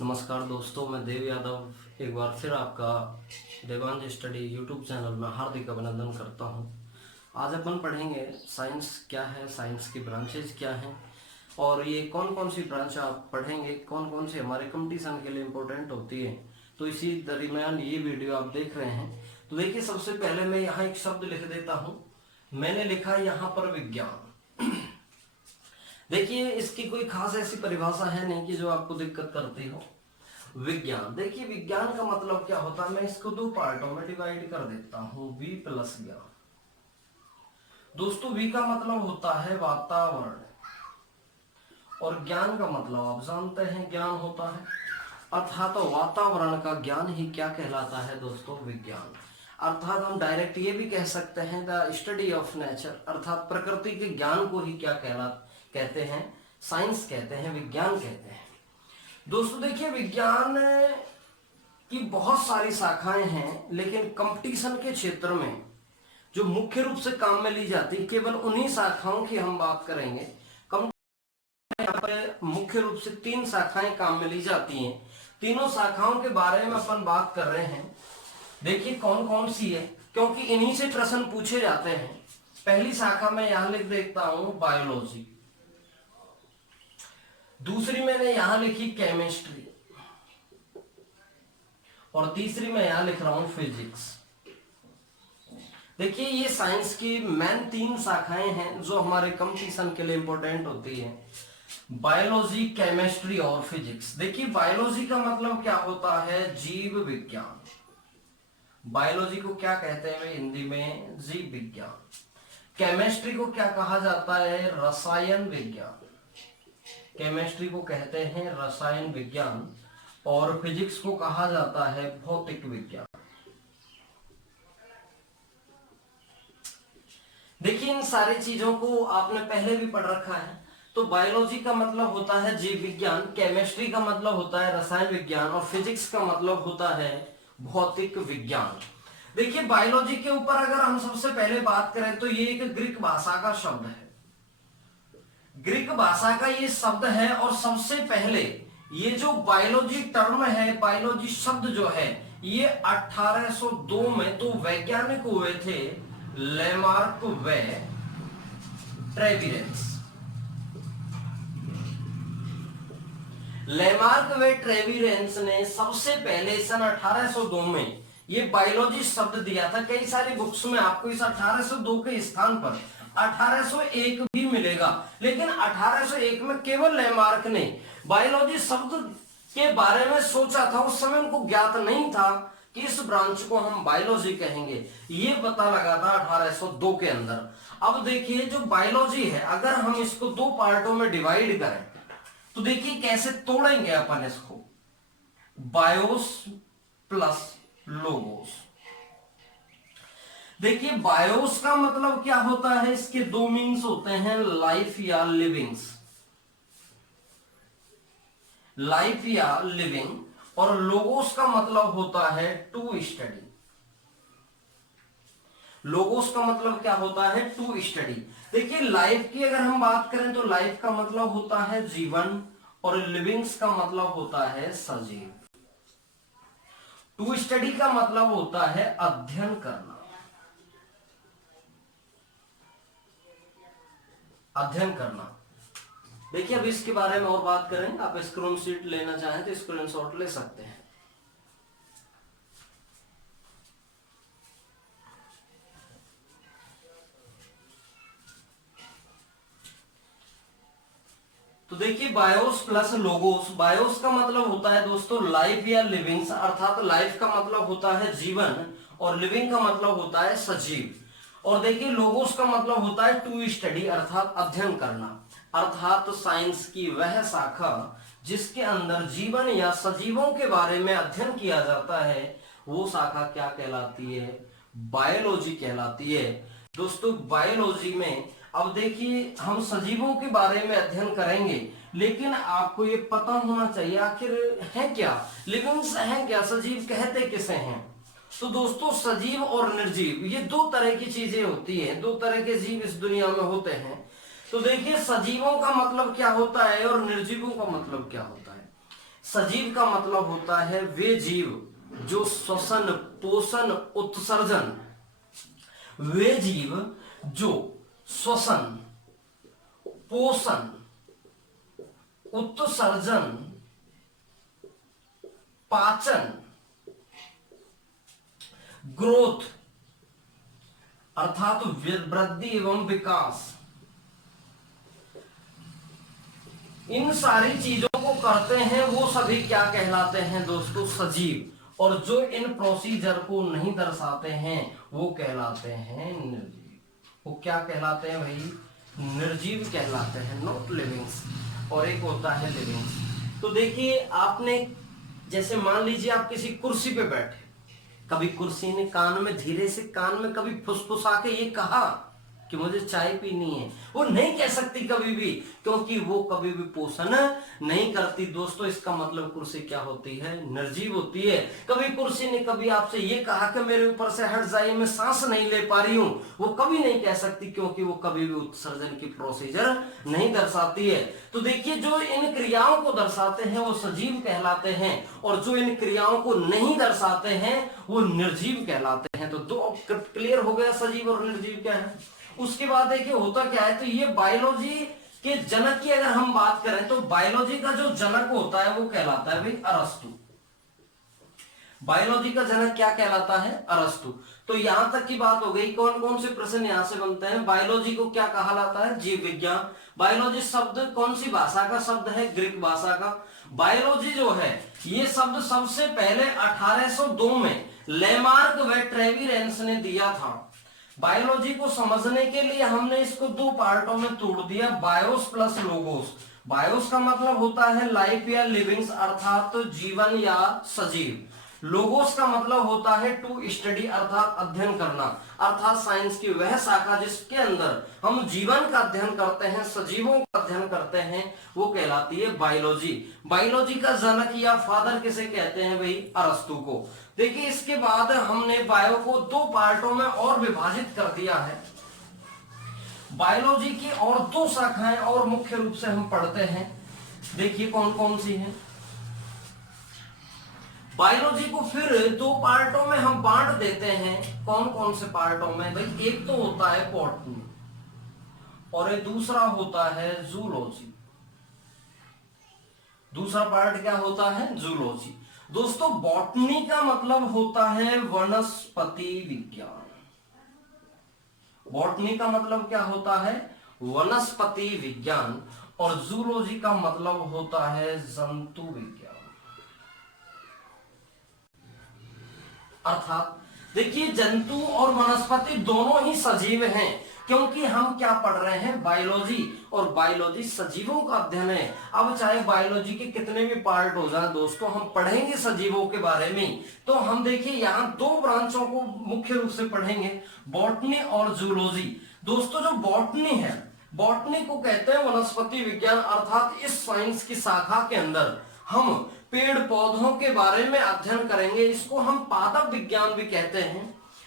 नमस्कार दोस्तों, मैं देव यादव एक बार फिर आपका देवांश स्टडी यूट्यूब चैनल में हार्दिक अभिनंदन करता हूं। आज अपन पढ़ेंगे साइंस क्या है, साइंस की ब्रांचेज क्या हैं और ये कौन कौन सी ब्रांच आप पढ़ेंगे, कौन कौन सी हमारे कंपटीशन के लिए इम्पोर्टेंट होती है। तो इसी दरमियान ये वीडियो आप देख रहे हैं। तो देखिए, सबसे पहले मैं यहाँ एक शब्द लिख देता हूँ। मैंने लिखा यहाँ पर विज्ञान। देखिए, इसकी कोई खास ऐसी परिभाषा है नहीं कि जो आपको दिक्कत करती हो। विज्ञान, देखिए विज्ञान का मतलब क्या होता है, मैं इसको दो पार्टों में डिवाइड कर देता हूं, वी प्लस ज्ञान। दोस्तों, वी का मतलब होता है वातावरण और ज्ञान का मतलब आप जानते हैं ज्ञान होता है, अर्थात तो वातावरण का ज्ञान ही क्या कहलाता है दोस्तों, विज्ञान। अर्थात हम डायरेक्ट ये भी कह सकते हैं द स्टडी ऑफ नेचर, अर्थात प्रकृति के ज्ञान को ही क्या कहते हैं, साइंस कहते हैं, विज्ञान कहते हैं। दोस्तों देखिए, विज्ञान की बहुत सारी शाखाएं हैं, लेकिन कंपटीशन के क्षेत्र में जो मुख्य रूप से काम में ली जाती केवल उन्हीं शाखाओं की हम बात करेंगे। यहाँ पर मुख्य रूप से 3 शाखाएं काम में ली जाती हैं। तीनों शाखाओं के बारे में अपन बात कर रहे हैं। देखिए कौन कौन सी है, क्योंकि इन्हीं से प्रश्न पूछे जाते हैं। पहली शाखा में यहां लिख देता हूं बायोलॉजी, दूसरी मैंने यहां लिखी केमिस्ट्री और तीसरी मैं यहां लिख रहा हूं फिजिक्स। देखिए, ये साइंस की मेन 3 शाखाएं हैं जो हमारे कंपटीशन के लिए इंपॉर्टेंट होती है, बायोलॉजी, केमिस्ट्री और फिजिक्स। देखिए, बायोलॉजी का मतलब क्या होता है, जीव विज्ञान। बायोलॉजी को क्या कहते हैं हिंदी में, जीव विज्ञान। केमिस्ट्री को क्या कहा जाता है, रसायन विज्ञान। केमिस्ट्री को कहते हैं रसायन विज्ञान और फिजिक्स को कहा जाता है भौतिक विज्ञान। देखिए, इन सारी चीजों को आपने पहले भी पढ़ रखा है। तो बायोलॉजी का मतलब होता है जीव विज्ञान, केमिस्ट्री का मतलब होता है रसायन विज्ञान और फिजिक्स का मतलब होता है भौतिक विज्ञान। देखिए, बायोलॉजी के ऊपर अगर हम सबसे पहले बात करें तो ये एक ग्रीक भाषा का शब्द है। ग्रीक भाषा का ये शब्द है और सबसे पहले ये जो बायोलॉजी टर्म है, बायोलॉजी शब्द जो है, ये 1802 में तो वैज्ञानिक हुए थे लेमार्क व ट्रेविरेंस। लेमार्क व ट्रेविरेंस ने सबसे पहले सन 1802 में ये बायोलॉजी शब्द दिया था। कई सारी बुक्स में आपको इस 1802 के स्थान पर 1801 भी मिलेगा, लेकिन 1801 में केवल लेमार्क ने बायोलॉजी शब्द के बारे में सोचा था। उस समय उनको ज्ञात नहीं था कि इस ब्रांच को हम बायोलॉजी कहेंगे, ये पता लगा था 1802 के अंदर। अब देखिए, जो बायोलॉजी है, अगर हम इसको 2 पार्टों में डिवाइड करें तो देखिए कैसे तोड़ेंगे अपन इसको, बायोस प्लस लोगोस। देखिए, बायोस का मतलब क्या होता है, इसके 2 मीन्स होते हैं, लाइफ या लिविंग्स, लाइफ या लिविंग, और लोगोस का मतलब होता है टू स्टडी। लोगोस का मतलब क्या होता है, टू स्टडी। देखिए, लाइफ की अगर हम बात करें तो लाइफ का मतलब होता है जीवन और लिविंग्स का मतलब होता है सजीव। टू स्टडी का मतलब होता है अध्ययन करना, अध्ययन करना। देखिए, अब इसके बारे में और बात करें। आप स्क्रीन शीट लेना चाहें तो स्क्रीनशॉट ले सकते हैं। तो देखिए, बायोस प्लस लोगोस। बायोस का मतलब होता है दोस्तों लाइफ या लिविंग्स, अर्थात लाइफ का मतलब होता है जीवन और लिविंग का मतलब होता है सजीव। और देखिए, लोगोस का मतलब होता है टू स्टडी, अर्थात अध्ययन करना, अर्थात साइंस की वह शाखा जिसके अंदर जीवन या सजीवों के बारे में अध्ययन किया जाता है, वो शाखा क्या कहलाती है, बायोलॉजी कहलाती है। दोस्तों, बायोलॉजी में अब देखिए, हम सजीवों के बारे में अध्ययन करेंगे, लेकिन आपको ये पता होना चाहिए आखिर है क्या, लिविंग्स है क्या, सजीव कहते किसे हैं। तो दोस्तों, सजीव और निर्जीव ये 2 तरह की चीजें होती हैं, 2 तरह के जीव इस दुनिया में होते हैं। तो देखिए, सजीवों का मतलब क्या होता है और निर्जीवों का मतलब क्या होता है। सजीव का मतलब होता है वे जीव जो श्वसन, पोषण, उत्सर्जन, वे जीव जो श्वसन, पोषण, उत्सर्जन, पाचन, ग्रोथ अर्थात वृद्धि एवं विकास, इन सारी चीजों को करते हैं वो सभी क्या कहलाते हैं दोस्तों? सजीव। और जो इन प्रोसीजर को नहीं दर्शाते हैं वो कहलाते हैं निर्जीव। वो क्या कहलाते हैं भाई? निर्जीव कहलाते हैं, नॉट लिविंग्स। और एक होता है लिविंग्स। तो देखिए, आपने जैसे मान लीजिए आप किसी कुर्सी पे बैठे, कभी कुर्सी ने कान में धीरे से कान में कभी फुसफुसा के ये कहा कि मुझे चाय पीनी है? वो नहीं कह सकती कभी भी, क्योंकि वो कभी भी पोषण नहीं करती। दोस्तों, इसका मतलब कुर्सी क्या होती है? निर्जीव होती है। कभी कुर्सी ने कभी आपसे ये कहा कि मेरे ऊपर से हट जाइए, मैं सांस नहीं ले पा रही हूं, वो कभी नहीं कह सकती, क्योंकि वो कभी भी उत्सर्जन की प्रोसीजर नहीं दर्शाती है। तो देखिए, जो इन क्रियाओं को दर्शाते हैं वो सजीव कहलाते हैं, और जो इन क्रियाओं को नहीं दर्शाते हैं वो निर्जीव कहलाते हैं। तो दो क्लियर हो गया, सजीव और निर्जीव क्या है। उसके बाद देखिए होता क्या है, तो ये बायोलॉजी के जनक की अगर हम बात करें तो बायोलॉजी का जो जनक होता है वो कहलाता है भाई अरस्तु। बायोलॉजी का जनक क्या कहलाता है? अरस्तु। तो यहां तक की बात हो गई। कौन कौन से प्रश्न यहां से बनते हैं? बायोलॉजी को क्या कहा जाता है? जीव विज्ञान। बायोलॉजी शब्द कौन सी भाषा का शब्द है? ग्रीक भाषा का। बायोलॉजी जो है ये शब्द सबसे पहले 1802 में लेमार्क व ट्रेविरेंस ने दिया था। बायोलॉजी को समझने के लिए हमने इसको दो पार्टों में तोड़ दिया, बायोस प्लस लोगोस। बायोस का मतलब होता है लाइफ या लिविंग्स अर्थात तो जीवन या सजीव। लोगोस का मतलब होता है टू स्टडी अर्थात अध्ययन करना, अर्थात साइंस की वह शाखा जिसके अंदर हम जीवन का अध्ययन करते हैं, सजीवों का अध्ययन करते हैं, वो कहलाती है बायोलॉजी। बायोलॉजी का जनक या फादर किसे कहते हैं भाई? अरस्तु को। देखिए, इसके बाद हमने बायो को दो पार्टों में और विभाजित कर दिया है। बायोलॉजी की और दो शाखाएं और मुख्य रूप से हम पढ़ते हैं। देखिए कौन कौन सी हैं। बायोलॉजी को फिर दो पार्टों में हम बांट देते हैं। कौन कौन से पार्टों में भाई? एक तो होता है बॉटनी और एक दूसरा होता है जूलॉजी। दूसरा पार्ट क्या होता है? जूलॉजी। दोस्तों, बॉटनी का मतलब होता है वनस्पति विज्ञान। बॉटनी का मतलब क्या होता है? वनस्पति विज्ञान। और जूलॉजी का मतलब होता है जंतु विज्ञान। अर्थात देखिए, जंतु और वनस्पति दोनों ही सजीव हैं, क्योंकि हम क्या पढ़ रहे हैं? बायोलॉजी। और बायोलॉजी सजीवों का अध्ययन है। अब चाहे बायोलॉजी के कितने भी पार्ट हो जाए दोस्तों, हम पढ़ेंगे सजीवों के बारे में। तो हम देखिए यहाँ दो ब्रांचों को मुख्य रूप से पढ़ेंगे, बॉटनी और जूलॉजी। दोस्तों, जो बॉटनी है, बॉटनी को कहते हैं वनस्पति विज्ञान, अर्थात इस साइंस की शाखा के अंदर हम पेड़ पौधों के बारे में अध्ययन करेंगे। इसको हम पादप विज्ञान भी कहते हैं।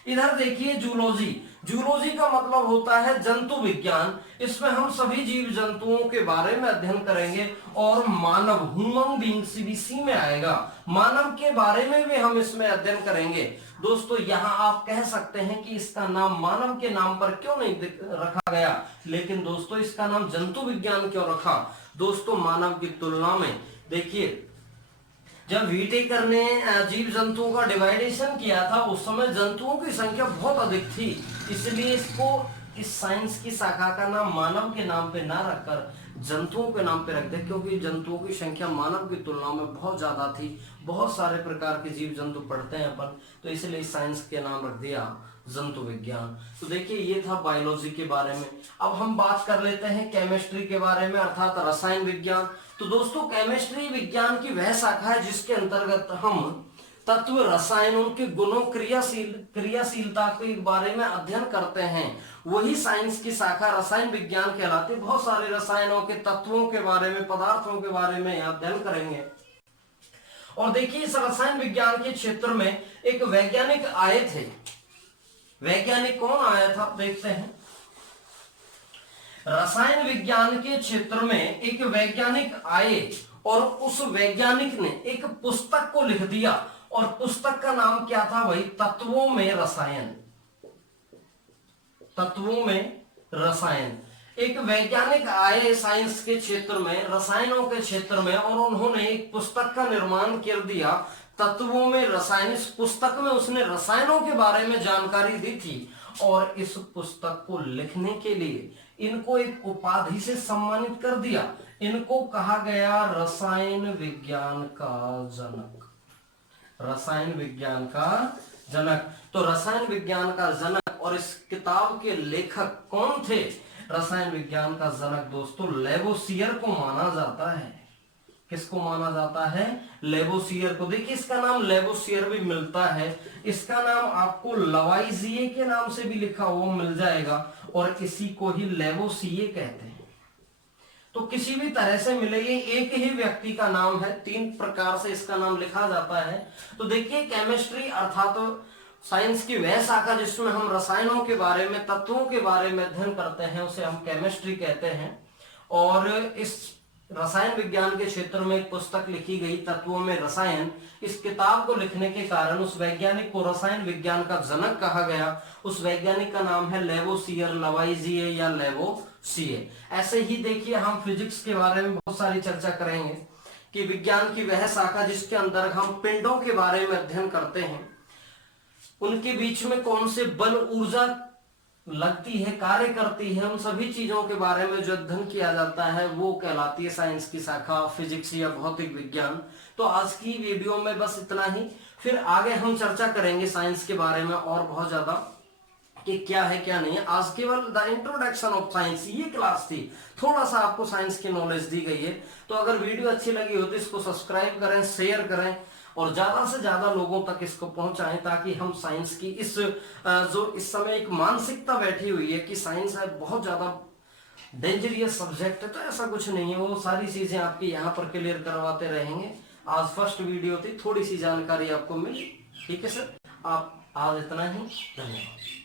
इधर देखिए जूलॉजी। जूलॉजी का मतलब होता है जंतु विज्ञान। इसमें हम सभी जीव जंतुओं के बारे में अध्ययन करेंगे। और मानव, ह्यूमन बीइंग्स भी इसी में आएगा, मानव के बारे में भी हम इसमें अध्ययन करेंगे। दोस्तों, यहाँ आप कह सकते हैं कि इसका नाम मानव के नाम पर क्यों नहीं रखा गया, लेकिन दोस्तों इसका नाम जंतु विज्ञान क्यों रखा? दोस्तों, मानव की तुलना में देखिए, जब व्हीटेकर ने जीव जंतुओं का डिवाइडेशन किया था उस समय जंतुओं की संख्या बहुत अधिक थी, इसलिए इसको इस साइंस की शाखा का नाम मानव के नाम पे ना रखकर जंतुओं के नाम पे रख दे, क्योंकि जंतुओं की संख्या मानव की तुलना में बहुत ज्यादा थी। बहुत सारे प्रकार के जीव जंतु पढ़ते हैं अपन, तो इसलिए इस साइंस के नाम रख दिया जंतु विज्ञान। तो देखिए, ये था बायोलॉजी के बारे में। अब हम बात कर लेते हैं केमिस्ट्री के बारे में, अर्थात रसायन विज्ञान। तो दोस्तों, केमिस्ट्री विज्ञान की वह शाखा है जिसके अंतर्गत हम तत्व, रसायन, उनके गुणों, क्रियाशीलता के बारे में अध्ययन करते हैं। वही साइंस की शाखा रसायन विज्ञान कहलाती है। बहुत सारे रसायनों के तत्वों के बारे में, पदार्थों के बारे में अध्ययन करेंगे। और देखिए, इस रसायन विज्ञान के क्षेत्र में एक वैज्ञानिक आए थे। वैज्ञानिक कौन आया था देखते हैं। रसायन विज्ञान के क्षेत्र में एक वैज्ञानिक आए और उस वैज्ञानिक ने एक पुस्तक को लिख दिया, और पुस्तक का नाम क्या था भाई? तत्वों में रसायन। तत्वों में रसायन। एक वैज्ञानिक आए साइंस के क्षेत्र में, रसायनों के क्षेत्र में, और उन्होंने एक पुस्तक का निर्माण कर दिया, तत्वों में रसायन। इस पुस्तक में उसने रसायनों के बारे में जानकारी दी थी, और इस पुस्तक को लिखने के लिए इनको एक उपाधि से सम्मानित कर दिया। इनको कहा गया रसायन विज्ञान का जनक। रसायन विज्ञान का जनक। तो रसायन विज्ञान का जनक और इस किताब के लेखक कौन थे? रसायन विज्ञान का जनक दोस्तों लेवोसियर को माना जाता है। किसको माना जाता है? लेवोसियर को। देखिए इसका नाम लेवोसियर भी मिलता है, इसका नाम आपको लवाइजिए के नाम से भी लिखा हुआ मिल जाएगा, और इसी को ही लेवोसिए कहते हैं। तो किसी भी तरह से मिले, ये एक ही व्यक्ति का नाम है, 3 प्रकार से इसका नाम लिखा जाता है। तो देखिए केमिस्ट्री अर्थात साइंस की वह शाखा जिसमें हम रसायनों के बारे में, तत्वों के बारे में अध्ययन करते हैं, उसे हम केमिस्ट्री कहते हैं। और इस रसायन विज्ञान के क्षेत्र में एक पुस्तक लिखी गई, तत्वों में रसायन। इस किताब को लिखने के कारण उस वैज्ञानिक को रसायन विज्ञान का जनक कहा गया। उस वैज्ञानिक का नाम है लेवोसियर, लवाइजिए या लेवोसिए। ऐसे ही देखिए हम फिजिक्स के बारे में बहुत सारी चर्चा करेंगे कि विज्ञान की वह शाखा जिसके अंदर हम पिंडों के बारे में अध्ययन करते हैं, उनके बीच में कौन से बल, ऊर्जा लगती है, कार्य करती है, उन सभी चीजों के बारे में जो अध्ययन किया जाता है वो कहलाती है साइंस की शाखा फिजिक्स या भौतिक विज्ञान। तो आज की वीडियो में बस इतना ही, फिर आगे हम चर्चा करेंगे साइंस के बारे में और बहुत ज्यादा कि क्या है क्या नहीं है। आज केवल द इंट्रोडक्शन ऑफ साइंस ये क्लास थी, थोड़ा सा आपको साइंस की नॉलेज दी गई है। तो अगर वीडियो अच्छी लगी हो तो इसको सब्सक्राइब करें, शेयर करें और ज्यादा से ज्यादा लोगों तक इसको पहुंचाएं, ताकि हम साइंस की इस जो इस समय एक मानसिकता बैठी हुई है कि साइंस है बहुत ज्यादा डेंजरियस सब्जेक्ट है, तो ऐसा कुछ नहीं है। वो सारी चीजें आपकी यहाँ पर क्लियर करवाते रहेंगे। आज फर्स्ट वीडियो थी, थोड़ी सी जानकारी आपको मिली। ठीक है सर, आप आज इतना ही, धन्यवाद।